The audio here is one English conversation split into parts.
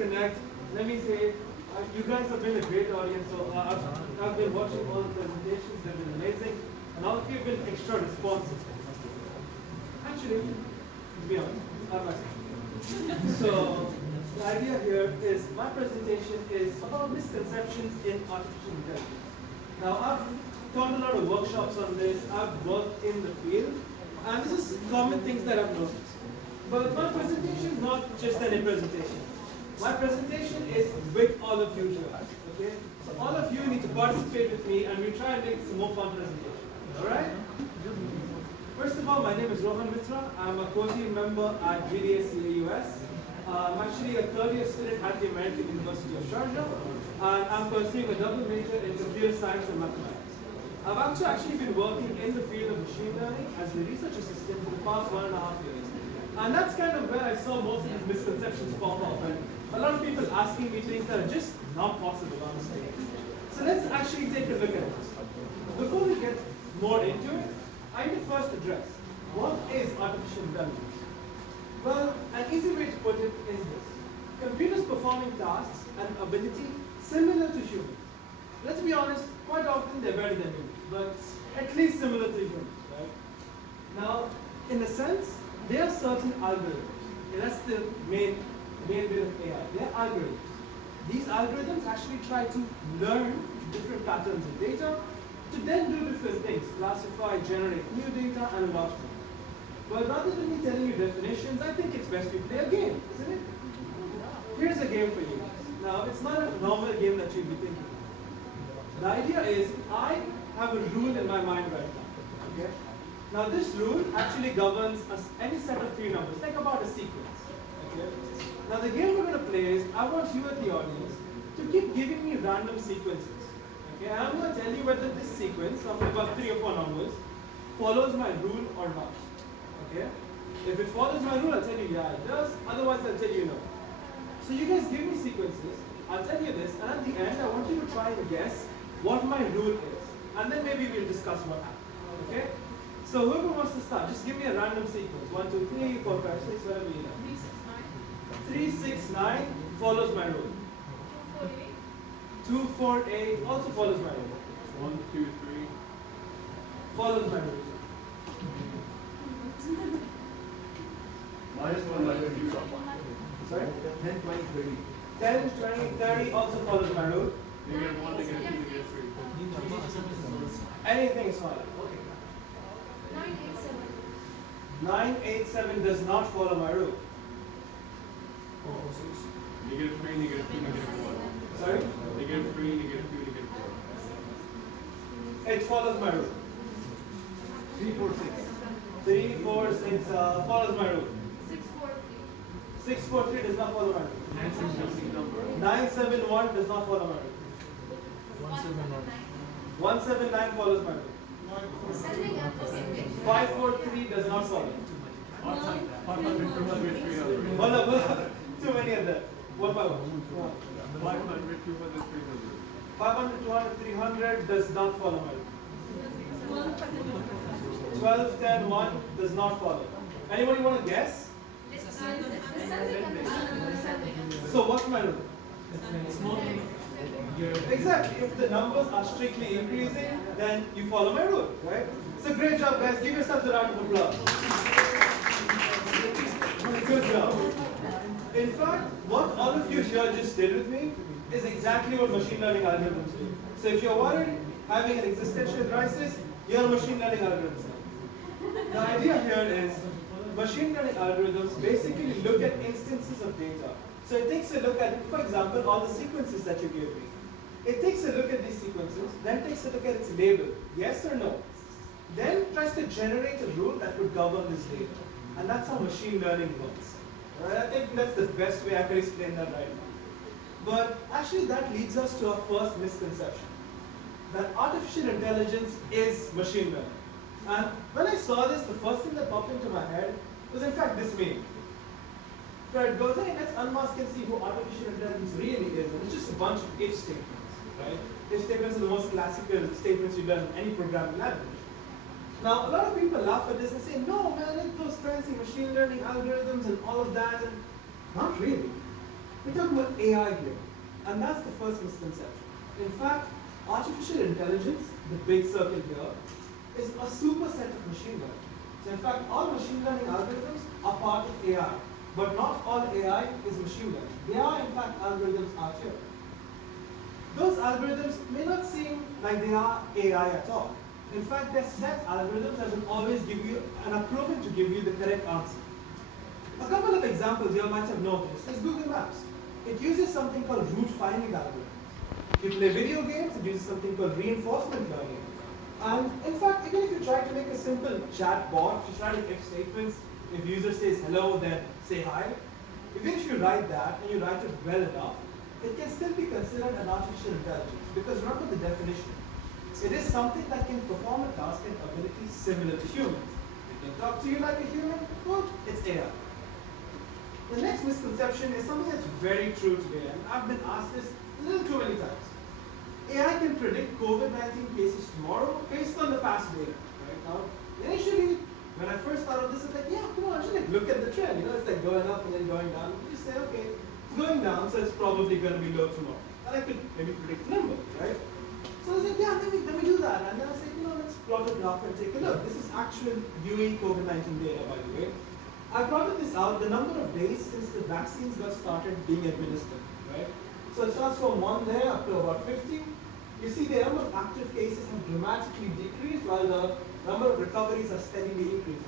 connect, let me say, you guys have been a great audience. So I've been watching all the presentations, they've been amazing. And all of you have been extra responsive. Actually, to be honest, I'm myself. So the idea here is my presentation is about misconceptions in artificial intelligence. Now I've taught a lot of workshops on this, I've worked in the field, and this is common things that I've noticed. But my presentation is not just any presentation. My presentation is with all of you here. Okay? So all of you need to participate with me and we try and make some more fun presentation. Alright? First of all, my name is Rohan Mitra. I'm a co-team member at GDA CAUS. I'm actually a third-year student at the American University of Sharjah, and I'm pursuing a double major in computer science and mathematics. I've actually been working in the field of machine learning as a research assistant for the past 1.5 years. And that's kind of where I saw most of these misconceptions pop up, and a lot of people asking me things that are just not possible, honestly. So let's actually take a look at this. Before we get more into it, I need to first address, what is artificial intelligence? Well, an easy way to put it is this. Computers performing tasks and ability similar to humans. Let's be honest, quite often they're better than humans, but at least similar to humans, right? Now, in a sense, there are certain algorithms. Okay, that's the main bit of AI. They're algorithms. These algorithms actually try to learn different patterns of data to then do different things, classify, generate new data, and a lot more. But rather than me telling you definitions, I think it's best we play a game, isn't it? Here's a game for you. Now, it's not a normal game that you'd be thinking of. The idea is, I have a rule in my mind right now, okay? Now, this rule actually governs any set of 3 numbers, like about a sequence, okay? Now, the game we're going to play is, I want you at the audience to keep giving me random sequences, okay? And I'm going to tell you whether this sequence of about 3 or 4 numbers follows my rule or not. Okay? If it follows my rule, I'll tell you yeah, it does. Otherwise, I'll tell you no. So you guys give me sequences. I'll tell you this, and at the end, I want you to try and guess what my rule is. And then maybe we'll discuss what happened. Okay? So whoever wants to start, just give me a random sequence. 1, 2, 3, 4, 5, 6, whatever you know. 3, 6, 9 follows my rule. 2, 4, 8 also follows my rule. 1, 2, 3 follows my rule. minus 1, minus 2. Sorry? 10, 20, 30. 10, 20, 30 also follows my rule. Negative 1, negative 2, negative 3. Anything is fine. 9, 8, 7 does not follow my rule. Negative 3, negative 2, negative 1. Sorry? Negative 3, negative 2, negative 4. It follows my rule. 3, 4, 6. 3, 4, 6 follows my rule. 6, 4, 3 does not follow my rule. 9, 7, 1 does not follow my rule. 1, 7, 9 follows my rule. 5, 4, 3 does not follow. 500, 200, 300. Hold up, too many of that. One by one. 500, 200, 300. 500, 200, 300 does not follow my rule. 12, 10, 1 does not follow. Anybody want to guess? So what's my rule? Exactly. If the numbers are strictly increasing, then you follow my rule, right? So great job, guys. Give yourselves a round of applause. Good job. In fact, what all of you here just did with me is exactly what machine learning algorithms do. So if you're worried, having an existential crisis, you're a machine learning algorithm. The idea here is machine learning algorithms basically look at instances of data. So it takes a look at, for example, all the sequences that you gave me. It takes a look at these sequences, then takes a look at its label, yes or no. Then tries to generate a rule that would govern this data. And that's how machine learning works. Right? I think that's the best way I could explain that right now. But actually that leads us to our first misconception. That artificial intelligence is machine learning. And when I saw this, the first thing that popped into my head was in fact this meme. Fred goes, hey, let's unmask and see who artificial intelligence really is. And it's just a bunch of if statements, right? If statements are the most classical statements you learn in any programming language. Now, a lot of people laugh at this and say, no, man, it's those fancy machine learning algorithms and all of that. And not really. We're talking about AI here, and that's the first misconception. In fact, artificial intelligence, the big circle here, is a superset of machine learning. So in fact, all machine learning algorithms are part of AI, but not all AI is machine learning. There are in fact algorithms out here. Those algorithms may not seem like they are AI at all. In fact, they're set algorithms that will always give you and are proven to give you the correct answer. A couple of examples you might have noticed is Google Maps. It uses something called route finding algorithms. If you play video games, it uses something called reinforcement learning. And in fact, even if you try to make a simple chat bot, if you try to if statements, if user says hello, then say hi, even if you write that and you write it well enough, it can still be considered an artificial intelligence. Because remember the definition. It is something that can perform a task and ability similar to humans. It can talk to you like a human, well, it's AI. The next misconception is something that's very true today, and I've been asked this a little too many times. AI can predict COVID-19 cases tomorrow based on the past data. Right now, initially, when I first thought of this, I was like, yeah, come on, just like look at the trend. You know, it's like going up and then going down. You just say, okay, it's going down, so it's probably going to be low tomorrow. And I could maybe predict the number, right? So I was like, yeah, let me do that. And then I said, let's plot a graph and take a look. This is actual UE COVID-19 data, by the way. I plotted this out, the number of days since the vaccines got started being administered, right? So it starts from 1 there up to about 50. You see the number of active cases have dramatically decreased while the number of recoveries are steadily increasing.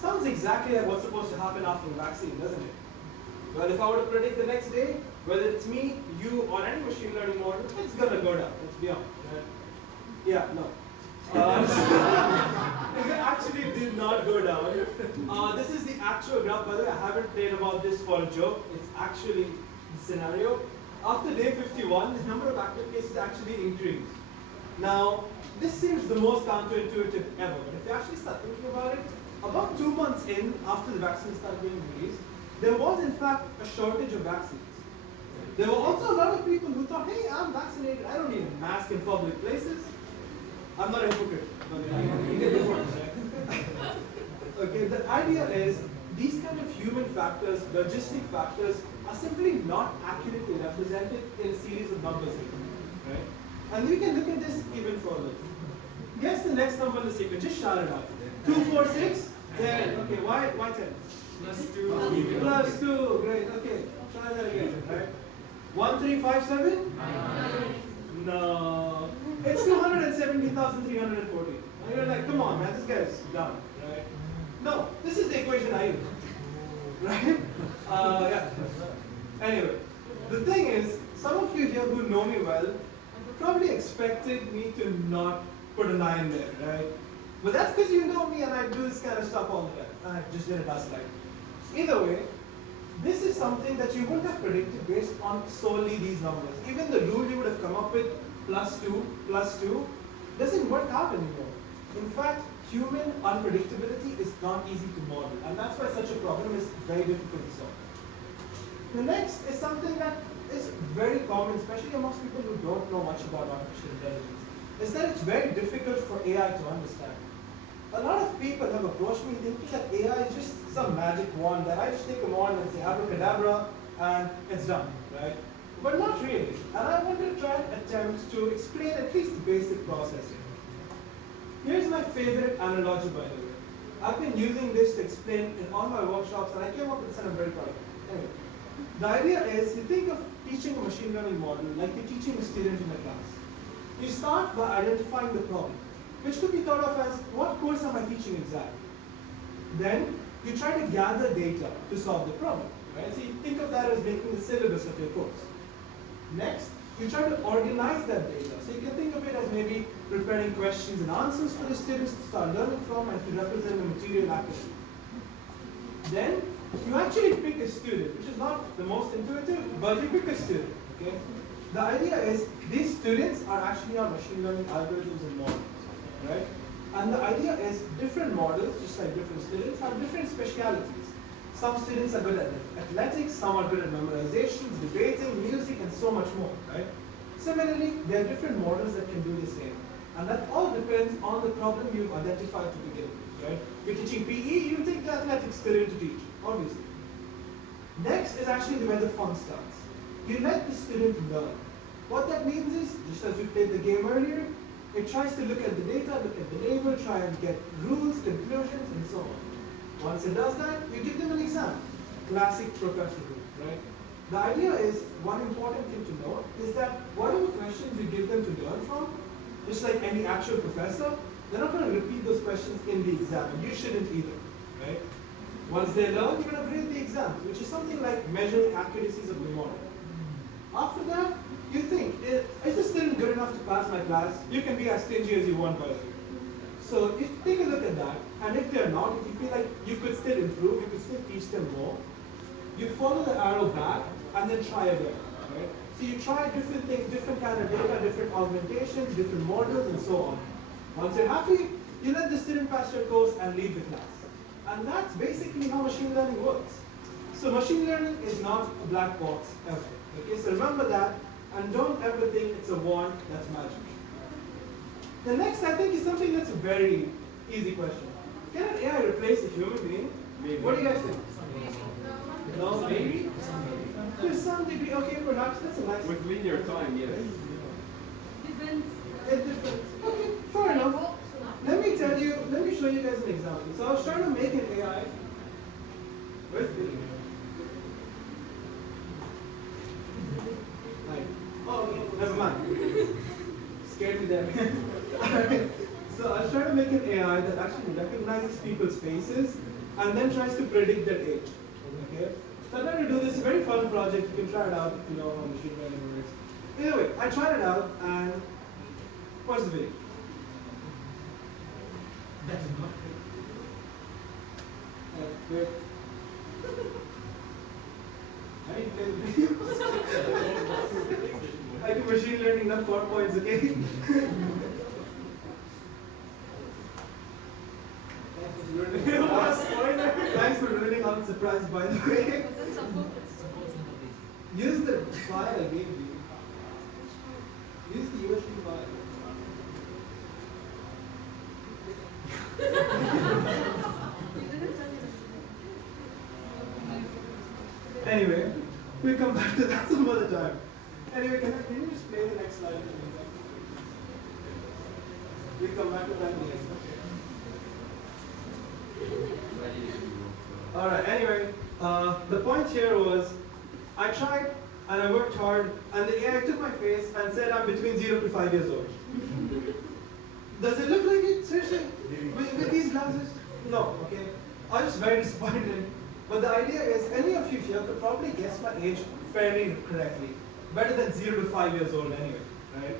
Sounds exactly like what's supposed to happen after the vaccine, doesn't it? Well, if I were to predict the next day, whether it's me, you, or any machine learning model, it's going to go down. Let's be honest. Right? Yeah, no. It actually did not go down. This is the actual graph. By the way, I haven't played about this for a joke. It's actually the scenario. After day 51, the number of active cases actually increased. Now, this seems the most counterintuitive ever. But if you actually start thinking about it, about 2 months in, after the vaccine started being released, there was in fact a shortage of vaccines. There were also a lot of people who thought, hey, I'm vaccinated, I don't need a mask in public places. I'm not a hypocrite, but you get the point, right? Okay, the idea is these kind of human factors, logistic factors, are simply not accurately represented in a series of numbers here, right? And we can look at this even further. Guess the next number in the sequence, just shout it out. 2, 4, 6, 10. Okay, why 10? Plus 2. Plus 2, great, okay. Try that again, right? 1, 3, 5, 7? No. It's 270,340. And you're like, come on, man, this guy's done, right? No, this is the equation I use, right? Yeah. Anyway, the thing is, some of you here who know me well probably expected me to not put a 9 there, right? But that's because you know me and I do this kind of stuff all the time. And I just did it last night. Either way, this is something that you wouldn't have predicted based on solely these numbers. Even the rule you would have come up with, plus 2, doesn't work out anymore. In fact, human unpredictability is not easy to model. And that's why such a problem is very difficult to solve. The next is something that is very common, especially amongst people who don't know much about artificial intelligence, is that it's very difficult for AI to understand. A lot of people have approached me thinking that AI is just some magic wand, that I just take a wand and say abracadabra and it's done, right? But not really. And I wanted to try and attempt to explain at least the basic process here. Here's my favorite analogy, by the way. I've been using this to explain in all my workshops, and I came up with this and I'm very proud of it. Anyway, the idea is you think of teaching a machine learning model like you're teaching a student in a class. You start by identifying the problem, which could be thought of as, what course am I teaching exactly? Then you try to gather data to solve the problem, right? So you think of that as making the syllabus of your course. Next, you try to organize that data. So you can think of it as maybe preparing questions and answers for the students to start learning from and to represent the material accurately. Then you actually pick a student, which is not the most intuitive, but you pick a student, okay? The idea is these students are actually our machine learning algorithms and models, right? And the idea is different models, just like different students, have different specialities. Some students are good at athletics, some are good at memorizations, debating, music, and so much more, right? Similarly, there are different models that can do the same. And that all depends on the problem you've identified to begin with, right? If you're teaching PE, you take the athletics student to teach, obviously. Next is actually where the fun starts. You let the student learn. What that means is, just as we played the game earlier, it tries to look at the data, look at the label, try and get rules, conclusions, and so on. Once it does that, you give them an exam. Classic professor rule, right? The idea is, one important thing to note is that whatever questions you give them to learn from, just like any actual professor, they're not going to repeat those questions in the exam, and you shouldn't either, right? Once they learn, you're going to grade the exams, which is something like measuring accuracies of the model. After that, you think, is the student good enough to pass my class? You can be as stingy as you want, by the way. So you take a look at that, and if they're not, if you feel like you could still improve, you could still teach them more, you follow the arrow back, and then try again, right? So you try different things, different kind of data, different augmentations, different models, and so on. Once you're happy, you let the student pass your course and leave the class. And that's basically how machine learning works. So machine learning is not a black box ever. Okay, so remember that, and don't ever think it's a wand that's magic. The next, I think, is something that's a very easy question. Can an AI replace a human being? Maybe. What do you guys think? No, Maybe. to some degree, okay, perhaps that's a nice. With linear time, yes. Depends. It depends. Okay, fair enough. Let me show you guys an example. So I was trying to make an AI with video. Right. Oh, okay, never mind. Scared me there. Alright. So I was trying to make an AI that actually recognizes people's faces and then tries to predict their age. Okay? So I'm trying to do this very fun project. You can try it out if you know how machine learning works. Either way, I tried it out and what's the video? That is not Wait. I didn't play the video. I do machine learning, not PowerPoints, okay? Thanks for ruining all the surprise, by the way. Use the file I gave you. Use the USB file. Anyway, we'll come back to that some other time. Anyway, can you just play the next slide for me? We'll come back to that later. Alright, anyway, the point here was, I tried and I worked hard and the AI took my face and said I'm between 0 to 5 years old. Does it look like it? Seriously? With these glasses? No, okay. I was very disappointed. But the idea is, any of you here could probably guess my age fairly correctly. Better than 0 to 5 years old anyway, right?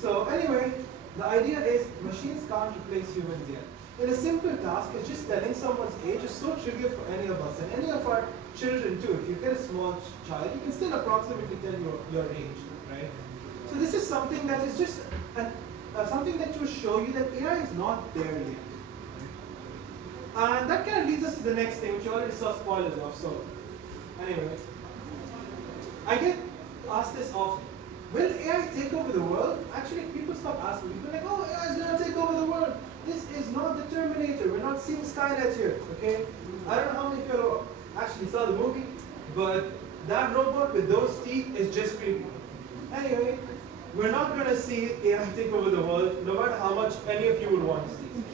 So anyway, the idea is machines can't replace humans yet. In a simple task, it's just telling someone's age is so trivial for any of us, and any of our children too. If you get a small child, you can still approximately tell your age, right? So this is something that is just something that will show you that AI is not there yet. And that kind of leads us to the next thing, which you already saw spoilers of. So anyway, I get asked this often. Will AI take over the world? Actually, people stop asking. People are like, oh, AI is going to take over the world. This is not the Terminator. We're not seeing Skynet here, okay? I don't know how many of you actually saw the movie, but that robot with those teeth is just creepy. Anyway, we're not going to see AI take over the world, no matter how much any of you would want to see.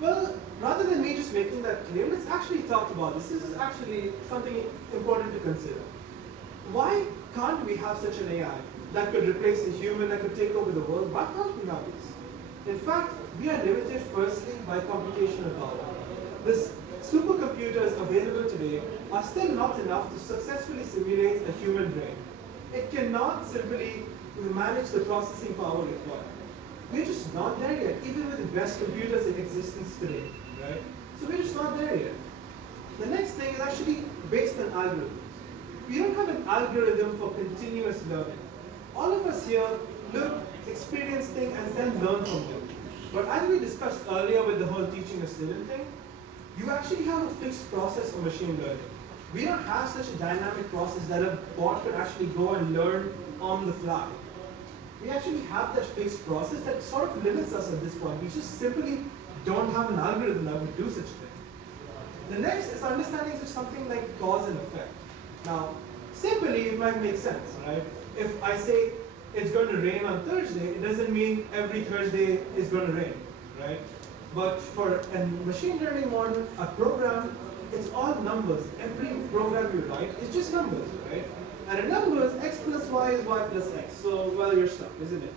Well, rather than me just making that claim, let's actually talk about this. This is actually something important to consider. Why can't we have such an AI that could replace a human, that could take over the world? Why can't we have this? In fact, we are limited firstly by computational power. The supercomputers available today are still not enough to successfully simulate a human brain. It cannot simply manage the processing power required. We're just not there yet, even with the best computers in existence today, right? So we're just not there yet. The next thing is actually based on algorithms. We don't have an algorithm for continuous learning. All of us here look, experience things, and then learn from them. But as we discussed earlier with the whole teaching a student thing, you actually have a fixed process for machine learning. We don't have such a dynamic process that a bot could actually go and learn on the fly. We actually have that fixed process that sort of limits us at this point. We just simply don't have an algorithm that would do such a thing. The next is understanding something like cause and effect. Now, simply it might make sense, right? If I say it's going to rain on Thursday, it doesn't mean every Thursday is going to rain, right? But for a machine learning model, a program, it's all numbers. Every program you write is just numbers, right? And a number is x plus y is y plus x. So, well, you're stuck, isn't it?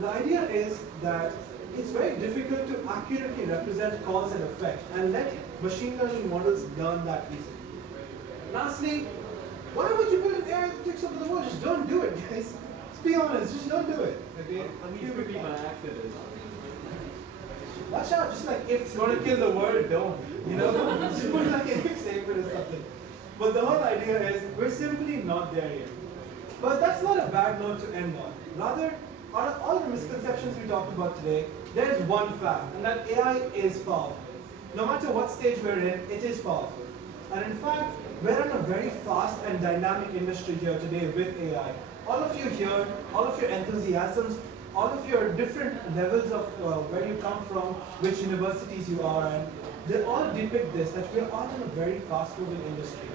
The idea is that it's very difficult to accurately represent cause and effect and let machine learning models learn that easily. Lastly, why would you build an AI that takes over the world? Just don't do it, guys. Let's be honest, just don't do it. Okay? I mean, it would be by accident. Watch out, just like if it's gonna kill the world, don't. You know? Just put like an if statement or something. But the whole idea is we're simply not there yet. But that's not a bad note to end on. Rather, out of all the misconceptions we talked about today, there's one fact, and that AI is powerful. No matter what stage we're in, it is powerful. And in fact, we're in a very fast and dynamic industry here today with AI. All of you here, all of your enthusiasms, all of your different levels of where you come from, which universities you are in, they all depict this, that we're all in a very fast-moving industry.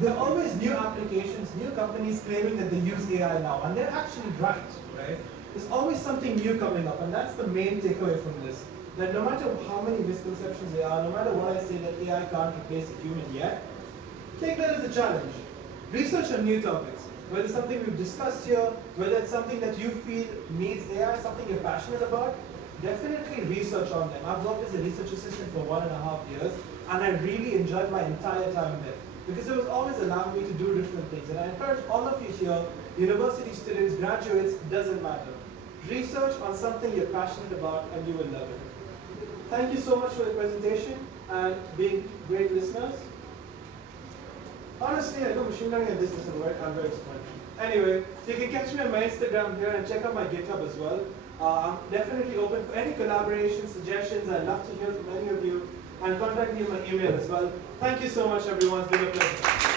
There are always new applications, new companies claiming that they use AI now, and they're actually right, right? There's always something new coming up, and that's the main takeaway from this. That no matter how many misconceptions there are, no matter what I say that AI can't replace a human yet, take that as a challenge. Research on new topics. Whether it's something we've discussed here, whether it's something that you feel needs AI, something you're passionate about, definitely research on them. I've worked as a research assistant for 1.5 years, and I really enjoyed my entire time there. Because it was always allowing me to do different things. And I encourage all of you here, university students, graduates, doesn't matter. Research on something you're passionate about and you will love it. Thank you so much for the presentation and being great listeners. Honestly, I know machine learning and this doesn't work. I'm very disappointed. Anyway, so you can catch me on my Instagram here and check out my GitHub as well. I'm definitely open for any collaboration, suggestions. I'd love to hear from any of you. And contact me on my email as well. Thank you so much, everyone. It's been a pleasure.